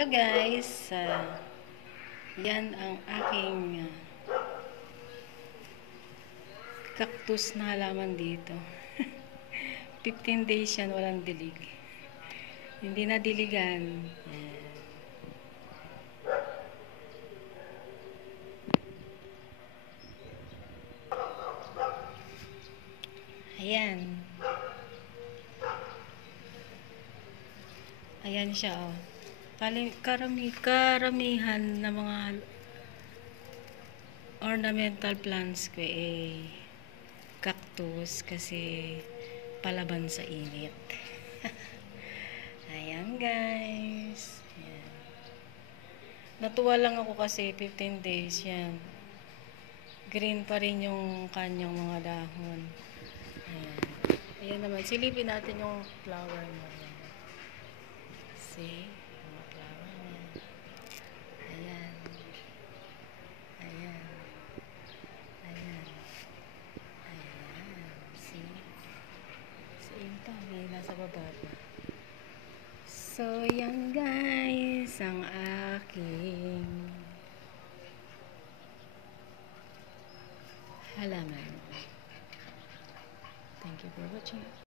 Hello guys, yan ang aking cactus na halaman dito. 15 days yan, walang dilig. Hindi na diligan. Ayan. Ayan siya, oh. Karamihan na mga ornamental plants ko cactus kasi palaban sa init. Ayan guys. Ayan. Natuwa lang ako kasi 15 days yan. Green pa rin yung kanyang mga dahon. Ayan. Ayan naman. Silipin natin yung flower mo. See? Yung flower niya. Ayan. Ayan. Ayan. Ayan. See? Same tayo. Nasa baba pa. So, yan guys. Ang aking halaman. Thank you for watching.